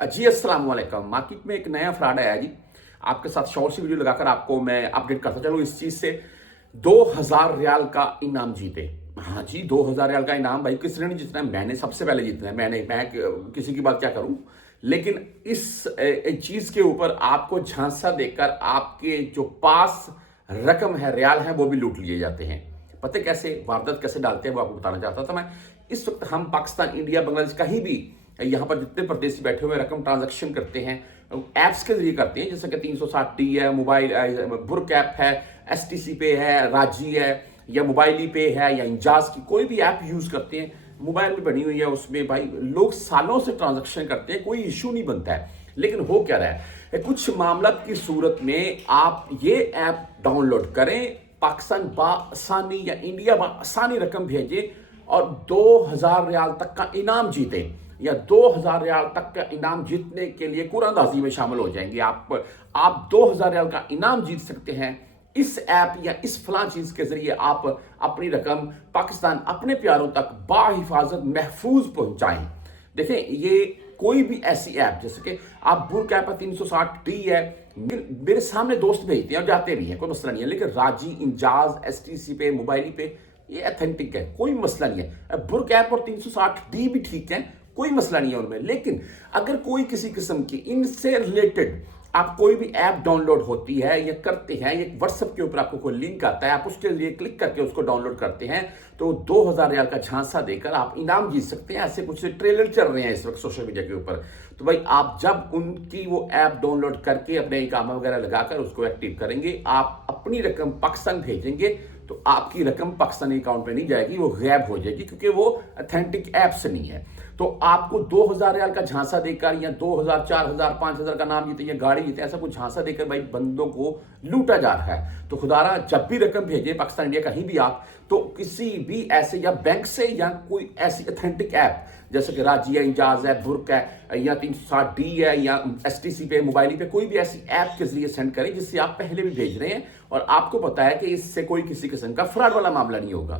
जी अस्सलाम वालेकुम। मार्केट में एक नया फ्रॉड आया जी। आपके साथ शॉर्ट सी वीडियो लगाकर आपको मैं अपडेट करता चलूँ इस चीज़ से। 2000 रियाल का इनाम जीते। हाँ जी, 2000 रियाल का इनाम भाई किसने नहीं जीतना है, मैंने सबसे पहले जीतना है। मैं किसी की बात क्या करूं, लेकिन इस चीज़ के ऊपर आपको झांसा देकर आपके जो पास रकम है, रियाल है, वो भी लूट लिए जाते हैं। पता है कैसे वारदात कैसे डालते हैं, वो आपको बताना चाहता था मैं। इस वक्त हम पाकिस्तान, इंडिया, बांग्लादेश कहीं भी यहाँ पर जितने परदेसी बैठे हुए रकम ट्रांजैक्शन करते हैं ऐप्स के जरिए करते हैं, जैसे कि 360 है, मोबाइल बुर्क ऐप है, एसटीसी पे है, राजी है, या मोबाइली पे है, या इंजाज की कोई भी ऐप यूज करते हैं, मोबाइल में बनी हुई है, उसमें भाई लोग सालों से ट्रांजैक्शन करते हैं, कोई इशू नहीं बनता है। लेकिन हो क्या रहा है, कुछ मामला की सूरत में आप ये ऐप डाउनलोड करें, पाकिस्तान बासानी या इंडिया बासानी रकम भेजें और 2000 रियाल तक का इनाम जीतें, या 2000 रियाल तक का इनाम जीतने के लिए कुरानदाजी में शामिल हो जाएंगे। आप 2000 रियाल का इनाम जीत सकते हैं इस ऐप या इस फलां चीज के जरिए। आप अपनी रकम पाकिस्तान अपने प्यारों तक बाहिफाजत महफूज पहुंचाएं। देखें, ये कोई भी ऐसी ऐप, जैसे कि आप बुर्क ऐप 360D है, मेरे सामने दोस्त भेजते हैं और जाते भी हैं, कोई मसला नहीं है। लेकिन राजी, इंजाज, एसटीसी पे, मोबाइली पे ये अथेंटिक है, कोई मसला नहीं है। बुर्क ऐप और 360D भी ठीक है, कोई मसला नहीं है उनमें। लेकिन अगर कोई किसी किस्म की इनसे रिलेटेड आप कोई भी ऐप डाउनलोड होती है या करते हैं, एक व्हाट्सएप के ऊपर आपको कोई लिंक आता है, आप उसके लिए क्लिक करके उसको डाउनलोड करते हैं, तो 2000 रियाल का झांसा देकर आप इनाम जीत सकते हैं। ऐसे कुछ ट्रेलर चल रहे हैं इस वक्त सोशल मीडिया के ऊपर। तो भाई, आप जब उनकी वो ऐप डाउनलोड करके अपने इकामा वगैरह लगाकर उसको एक्टिव करेंगे, आप अपनी रकम पाकिस्तान भेजेंगे, तो आपकी रकम पाकिस्तानी अकाउंट में नहीं जाएगी, वो गायब हो जाएगी, क्योंकि वो अथेंटिक ऐप से नहीं है। तो आपको 2000 रियाल का झांसा देकर या 2000, 4000, 5000 का नाम जीते या गाड़ी जीते, ऐसा कुछ झांसा देकर भाई बंदों को लूटा जा रहा है। तो खुदारा, जब भी रकम भेजे पाकिस्तान, इंडिया, कहीं भी आप, तो किसी भी ऐसे या बैंक से या कोई ऐसी अथेंटिक ऐप जैसे कि राजी है, इंजाज है, बुर्क है, या 360D है, या एसटीसी पे, मोबाइल पे, कोई भी ऐसी ऐप के जरिए सेंड करें जिससे आप पहले भी भेज रहे हैं और आपको पता है कि इससे कोई किसी किस्म का फ्रॉड वाला मामला नहीं होगा।